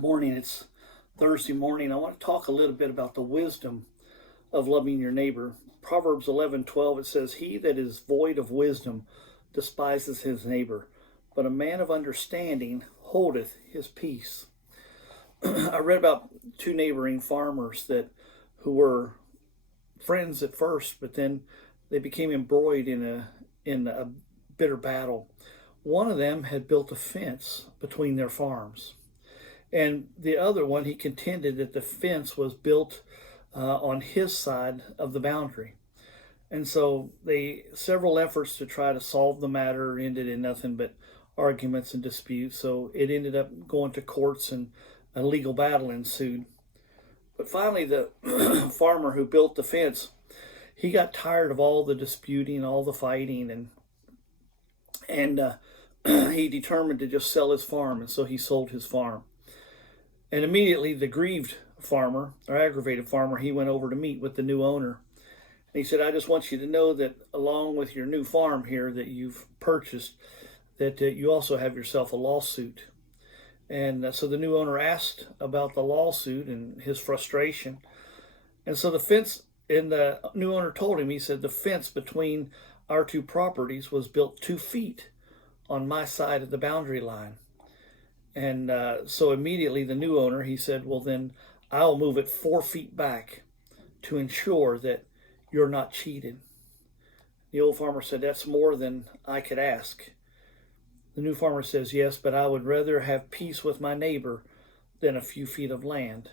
Good morning. It's Thursday morning. I want to talk a little bit about the wisdom of loving your neighbor. Proverbs 11:12, it says, "He that is void of wisdom despises his neighbor, but a man of understanding holdeth his peace." I read about two neighboring farmers who were friends at first, but then they became embroiled in a bitter battle. One of them had built a fence between their farms. And the other one, he contended that the fence was built on his side of the boundary. And so several efforts to try to solve the matter ended in nothing but arguments and disputes. So it ended up going to courts and a legal battle ensued. But finally, the farmer who built the fence, he got tired of all the disputing, all the fighting, and he determined to just sell his farm. And so he sold his farm. And immediately the grieved farmer, or aggravated farmer, he went over to meet with the new owner. And he said, "I just want you to know that along with your new farm here that you've purchased, that you also have yourself a lawsuit." And so the new owner asked about the lawsuit and his frustration. And so the new owner told him, he said, "The fence between our two properties was built 2 feet on my side of the boundary line." And so immediately the new owner, he said, "Well, then I'll move it 4 feet back to ensure that you're not cheated." The old farmer said, "That's more than I could ask." The new farmer says, "Yes, but I would rather have peace with my neighbor than a few feet of land."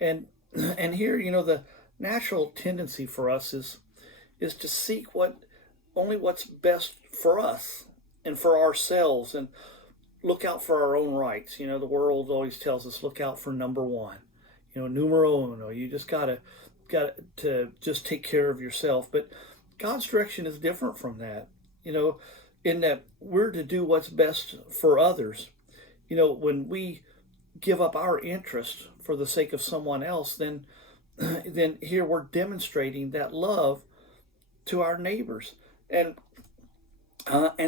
And here, the natural tendency for us is to seek only what's best for us and for ourselves, and look out for our own rights. The world always tells us, look out for number one. Numero uno. You just got to just take care of yourself. But God's direction is different from that. In that we're to do what's best for others. When we give up our interest for the sake of someone else, then here we're demonstrating that love to our neighbors. And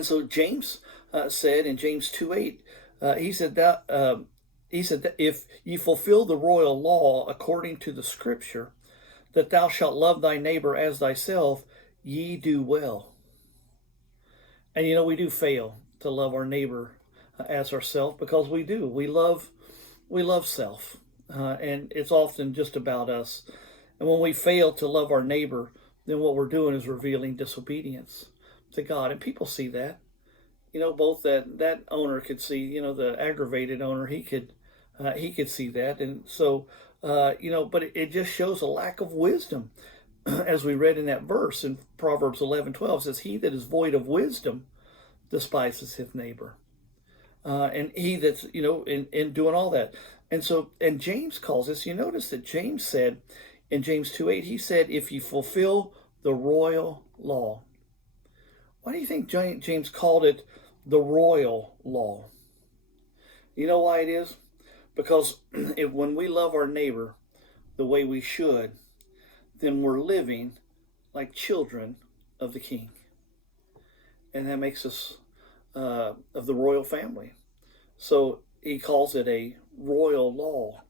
so James said in James 2:8, he said that if ye fulfill the royal law according to the Scripture, that thou shalt love thy neighbor as thyself, ye do well. And we do fail to love our neighbor as ourselves, because we do. We love self, and it's often just about us. And when we fail to love our neighbor, then what we're doing is revealing disobedience to God, and people see that. Both that owner could see, the aggravated owner, he could see that. And so but it just shows a lack of wisdom. As we read in that verse in Proverbs 11:12, says, "He that is void of wisdom despises his neighbor." And he that's, in doing all that. And James calls this, you notice that James said in James 2:8, he said, "If you fulfill the royal law." Why do you think James called it the royal law? You know why it is? Because when we love our neighbor the way we should, then we're living like children of the King. And that makes us of the royal family. So he calls it a royal law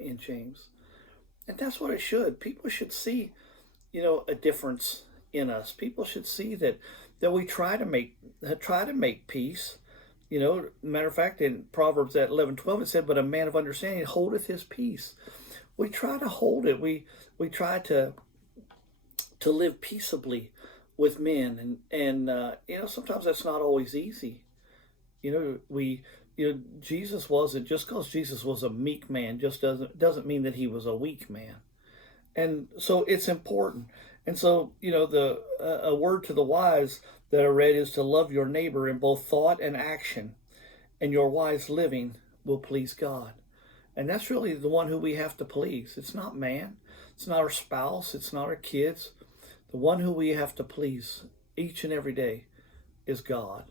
in James. And that's what it should. People should see, a difference in us. People should see that we try to make peace. Matter of fact, in Proverbs at 11:12, it said, "But a man of understanding holdeth his peace." We try to hold it. We try to live peaceably with men, and sometimes that's not always easy. Jesus wasn't, just because Jesus was a meek man just doesn't mean that he was a weak man. And so it's important. And so, a word to the wise that I read is to love your neighbor in both thought and action, and your wise living will please God. And that's really the one who we have to please. It's not man. It's not our spouse. It's not our kids. The one who we have to please each and every day is God.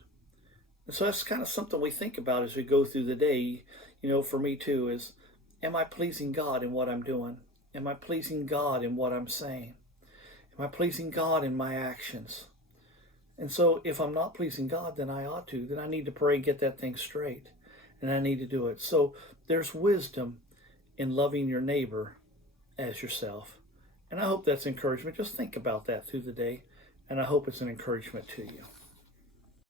And so that's kind of something we think about as we go through the day. For me too, is, am I pleasing God in what I'm doing? Am I pleasing God in what I'm saying? Am I pleasing God in my actions? And so if I'm not pleasing God, then I need to pray and get that thing straight. and I need to do it. So there's wisdom in loving your neighbor as yourself. And I hope that's encouragement. Just think about that through the day, and I hope it's an encouragement to you.